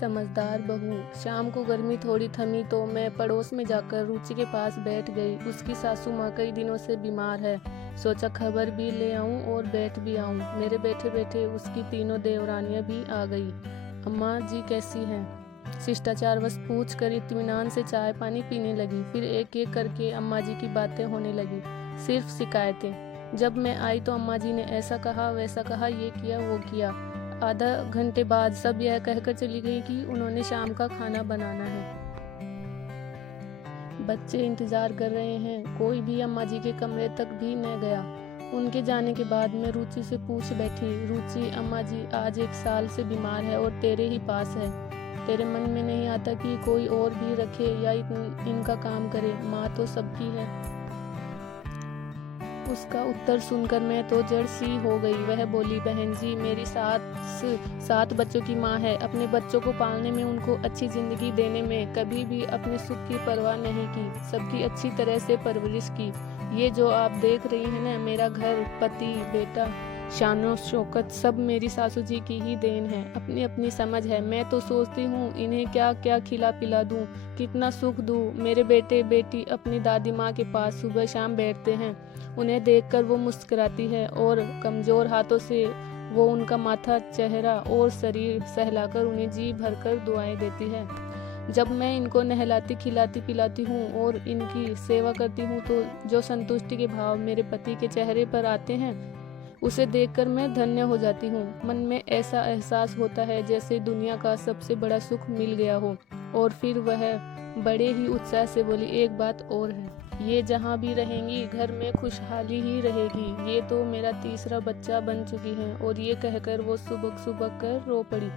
समझदार बहू। शाम को गर्मी थोड़ी थमी तो मैं पड़ोस में जाकर रुचि के पास बैठ गई। उसकी सासू माँ कई दिनों से बीमार है। सोचा खबर भी ले आऊं और बैठ भी आऊं। मेरे बैठे बैठे उसकी तीनों देवरानियां भी आ गई। अम्मा जी कैसी हैं? शिष्टाचार बस पूछ कर इत्मीनान से चाय पानी पीने लगी। फिर एक एक करके अम्मा जी की बातें होने लगी, सिर्फ शिकायतें। जब मैं आई तो अम्मा जी ने ऐसा कहा वैसा कहा, ये किया वो किया। आधा घंटे बाद सब यह कहकर चली गई कि उन्होंने शाम का खाना बनाना है। बच्चे इंतजार कर रहे हैं। कोई भी अम्मा जी के कमरे तक भी न गया। उनके जाने के बाद मैं रुचि से पूछ बैठी, रुचि अम्मा जी आज 1 साल से बीमार है और तेरे ही पास है। तेरे मन में नहीं आता कि कोई और भी रखे या इनका काम करे? माँ तो सबकी है। उसका उत्तर सुनकर मैं तो जड़ सी हो गई। वह बोली, बहन जी मेरी सास 7 बच्चों की माँ है। अपने बच्चों को पालने में, उनको अच्छी जिंदगी देने में कभी भी अपने सुख की परवाह नहीं की। सबकी अच्छी तरह से परवरिश की। ये जो आप देख रही हैं ना, मेरा घर, पति, बेटा, शानो शौकत सब मेरी सासू जी की ही देन है। अपनी अपनी समझ है। मैं तो सोचती हूँ इन्हें क्या क्या खिला पिला दूँ, कितना सुख दूँ। मेरे बेटे बेटी अपनी दादी माँ के पास सुबह शाम बैठते हैं। उन्हें देखकर वो मुस्कुराती है और कमजोर हाथों से वो उनका माथा, चेहरा और शरीर सहलाकर उन्हें जी भरकर दुआएं देती है। जब मैं इनको नहलाती खिलाती पिलाती हूँ और इनकी सेवा करती हूँ तो जो संतुष्टि के भाव मेरे पति के चेहरे पर आते हैं, उसे देखकर मैं धन्य हो जाती हूँ। मन में ऐसा एहसास होता है जैसे दुनिया का सबसे बड़ा सुख मिल गया हो। और फिर वह बड़े ही उत्साह से बोली, एक बात और है, ये जहाँ भी रहेंगी घर में खुशहाली ही रहेगी। ये तो मेरा तीसरा बच्चा बन चुकी है। और ये कहकर वो सुबक सुबक कर रो पड़ी।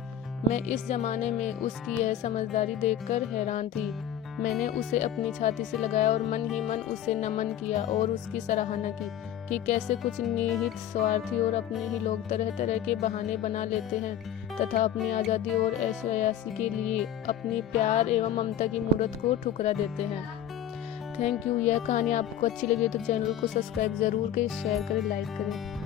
मैं इस जमाने में उसकी यह समझदारी देखकर हैरान थी। मैंने उसे अपनी छाती से लगाया और मन ही मन उसे नमन किया और उसकी सराहना की कि कैसे कुछ निहित स्वार्थी और अपने ही लोग तरह तरह के बहाने बना लेते हैं तथा अपनी आज़ादी और ऐशोयाशी के लिए अपनी प्यार एवं ममता की मूर्त को ठुकरा देते हैं। Thank you. यह कहानी आपको अच्छी लगी तो चैनल को सब्सक्राइब जरूर करें, शेयर करें, लाइक करें।